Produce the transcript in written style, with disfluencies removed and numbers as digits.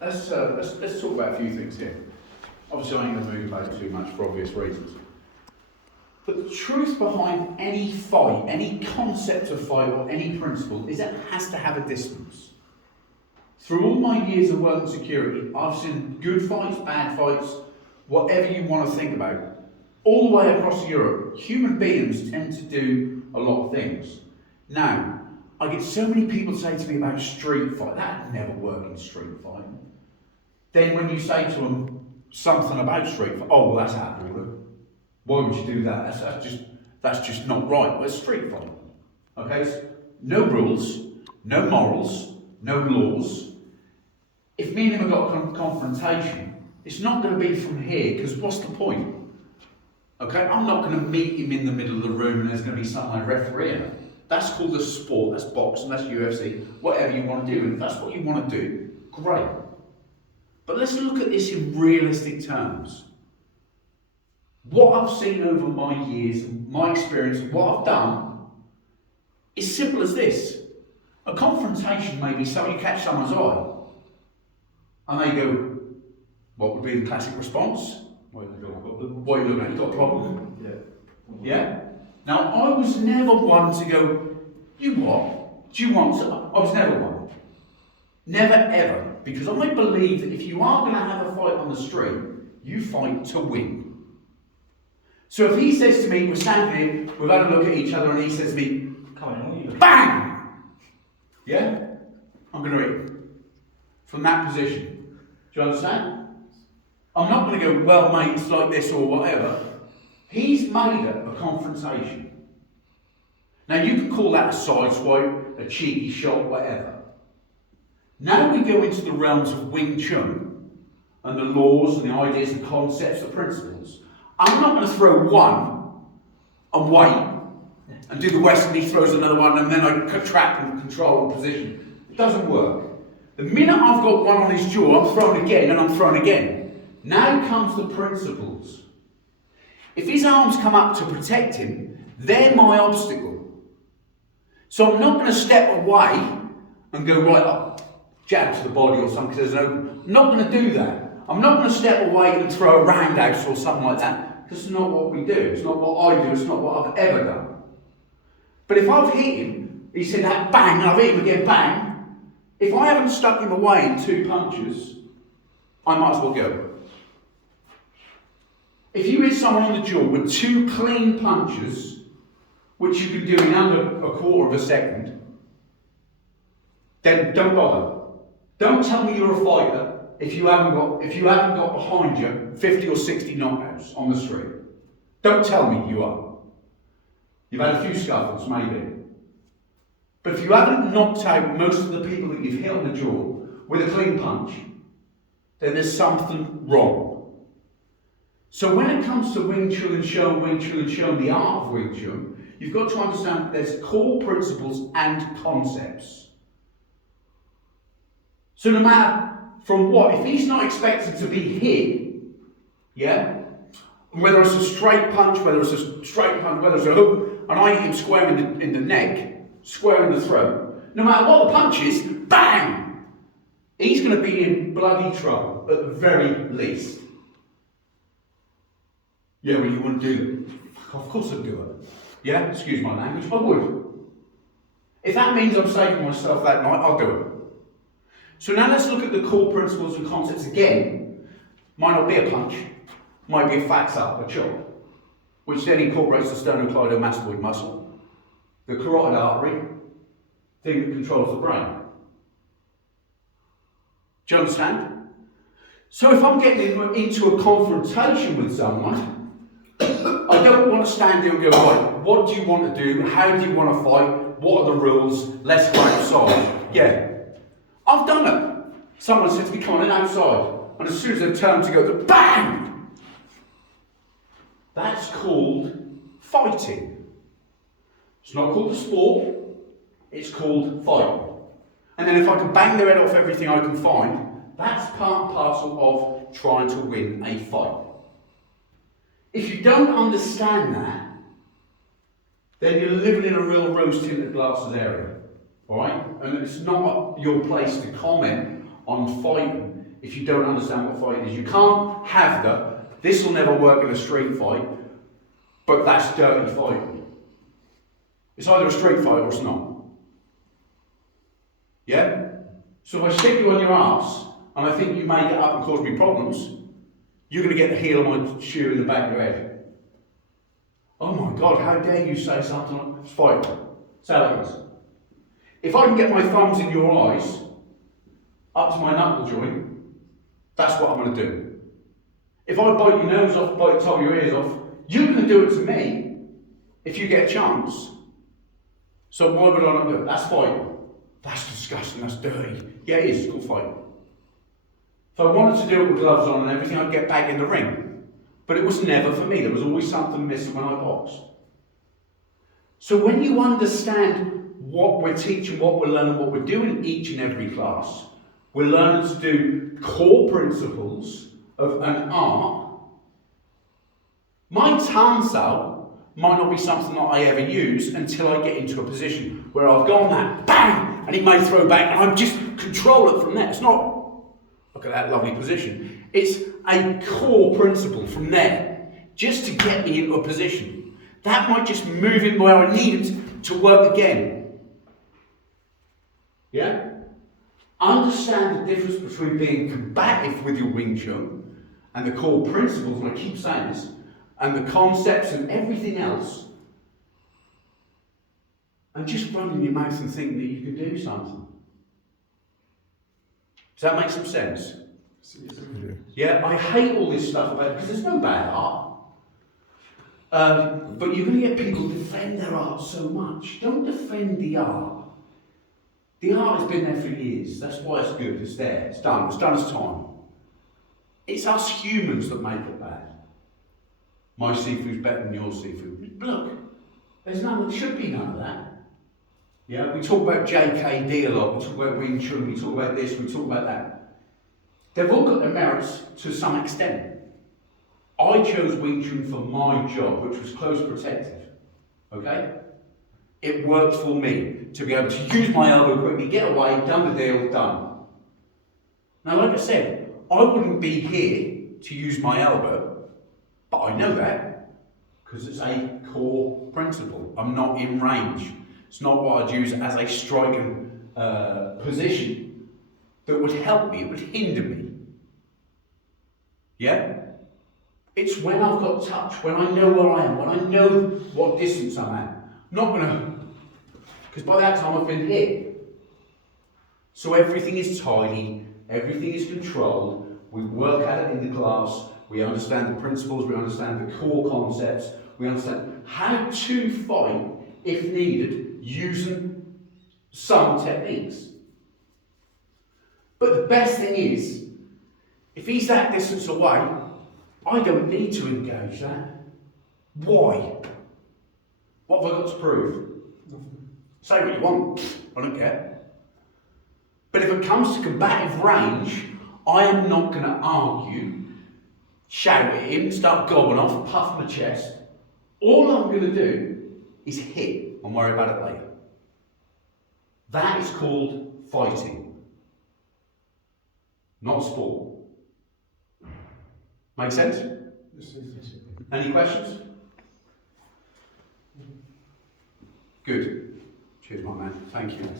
let's talk about a few things here. Obviously, I ain't going to move about it too much for obvious reasons. But the truth behind any fight, any concept of fight or any principle is it has to have a distance. Through all my years of work in security, I've seen good fights, bad fights, whatever you want to think about. All the way across Europe, human beings tend to do a lot of things. Now, I get so many people say to me about street fight, that would never work in street fighting. Then when you say to them something about street fight, oh, well, that's out of order. Why would you do that? That's just not right. Well, it's street fighting. Okay, so no rules, no morals, no laws. If me and him have got a confrontation, it's not going to be from here, because what's the point? Okay, I'm not going to meet him in the middle of the room and there's going to be someone refereeing. That's called a sport, that's boxing, that's UFC, whatever you want to do. And if that's what you want to do, great. But let's look at this in realistic terms. What I've seen over my years, my experience, and what I've done is simple as this. A confrontation may be something you catch someone's eye. And they go, what would be the classic response? Why have you got a problem? What are you looking at? You got a problem? Yeah. Yeah? Now, I was never one to go, you what? Do you want to? I was never one. Never ever. Because I believe that if you are going to have a fight on the street, you fight to win. So if he says to me, we're standing here, we've had a look at each other, and he says to me, Come on, what are you looking at? bang! Yeah? I'm going to hit from that position. Do you understand? I'm not going to go, well, mate, it's like this or whatever. He's made up a confrontation. Now, you can call that a side swipe, a cheeky shot, whatever. Now we go into the realms of Wing Chun and the laws and the ideas, the concepts, the principles. I'm not going to throw one and wait and do the West and he throws another one and then I trap and control the position. It doesn't work. The minute I've got one on his jaw, I'm thrown again and I'm thrown again. Now comes the principles. If his arms come up to protect him, they're my obstacle. So I'm not going to step away and go right up, jab to the body or something. I'm not going to do that. I'm not going to step away and throw a roundhouse or something like that. Because it's not what we do. It's not what I do. It's not what I've ever done. But if I've hit him, he said that bang, and I've hit him again, bang. If I haven't stuck him away in 2 punches, I might as well go. If you hit someone on the jaw with 2 clean punches, which you can do in under a quarter of a second, then don't bother. Don't tell me you're a fighter if you haven't got behind you 50 or 60 knockouts on the street. Don't tell me you are. You've had a few scuffles, maybe. But if you haven't knocked out most of the people that you've hit on the jaw with a clean punch, then there's something wrong. So when it comes to Wing Chun and Show, the art of Wing Chun, you've got to understand that there's core principles and concepts. So no matter from what, if he's not expected to be hit, yeah, whether it's a straight punch, whether it's a hook, and I hit him square in the neck, square in the throat, no matter what the punch is, bang! He's going to be in bloody trouble at the very least. Yeah, well, you wouldn't do it. Of course I'd do it. Yeah, excuse my language, I would. If that means I'm saving myself that night, I'll do it. So now let's look at the core principles and concepts again. Might not be a punch, might be a fax up, a chop, which then incorporates the sternocleidomastoid muscle, the carotid artery, thing that controls the brain. Do you understand? So if I'm getting into a confrontation with someone, I don't want to stand there and go, right, what do you want to do? How do you want to fight? What are the rules? Let's go outside. Yeah. I've done it. Someone said to me, come on in outside. And as soon as they turn to go, bang! That's called fighting. It's not called a sport. It's called fighting. And then if I can bang their head off everything I can find, that's part and parcel of trying to win a fight. If you don't understand that, then you're living in a real rose-tinted glasses area, all right? And it's not your place to comment on fighting if you don't understand what fighting is. You can't have this will never work in a street fight, but that's dirty fighting. It's either a street fight or it's not. Yeah? So if I stick you on your arse, and I think you may get up and cause me problems, you're going to get the heel of my shoe in the back of your head. Oh my God, how dare you say something like, it's fighting. That's how it is. If I can get my thumbs in your eyes, up to my knuckle joint, that's what I'm going to do. If I bite your nose off, bite the top of your ears off, you're going to do it to me if you get a chance. So why would I not do it? That's fighting. That's disgusting, that's dirty. Yeah, it is, it's called fighting. If I wanted to do it with gloves on and everything, I'd get back in the ring. But it was never for me. There was always something missing when I boxed. So when you understand what we're teaching, what we're learning, what we're doing each and every class, we're learning to do core principles of an art. My Tansal might not be something that I ever use until I get into a position where I've gone that, bang, and he may throw back, and I just control it from there. It's not, look at that lovely position. It's a core principle from there, just to get me into a position. That might just move him where I need it to work again. Yeah? Understand the difference between being combative with your Wing Chun and the core principles, and I keep saying this, and the concepts and everything else, and just running your mouth and thinking that you can do something. Does that make some sense? Yeah, I hate all this stuff about it because there's no bad art. But you're going to get people defend their art so much. Don't defend the art. The art has been there for years. That's why it's good. It's there. It's done. It's done its time. It's us humans that make it bad. My seafood's better than your seafood. Look, there should be none of that. Yeah, we talk about JKD a lot. We talk about Wing Chun. We talk about this. We talk about that. They've all got their merits to some extent. I chose Wing Chun for my job, which was close protective. Okay? It worked for me to be able to use my elbow quickly, get away, done the deal, done. Now, like I said, I wouldn't be here to use my elbow, but I know that because it's a core principle. I'm not in range. It's not what I'd use as a striking position that would help me, it would hinder me. Yeah? It's when I've got touch, when I know where I am, when I know what distance I'm at. I'm not going to, because by that time I've been hit. So everything is tidy, everything is controlled, we work at it in the class, we understand the principles, we understand the core concepts, we understand how to fight, if needed, using some techniques. But the best thing is, if he's that distance away, I don't need to engage that. Why? What have I got to prove? Nothing. Say what you want, I don't care. But if it comes to combative range, I am not going to argue, shout at him, start gobbing off and puff my chest. All I'm going to do is hit and worry about it later. That is called fighting, not sport. Make sense? Any questions? Good. Cheers, my man. Thank you.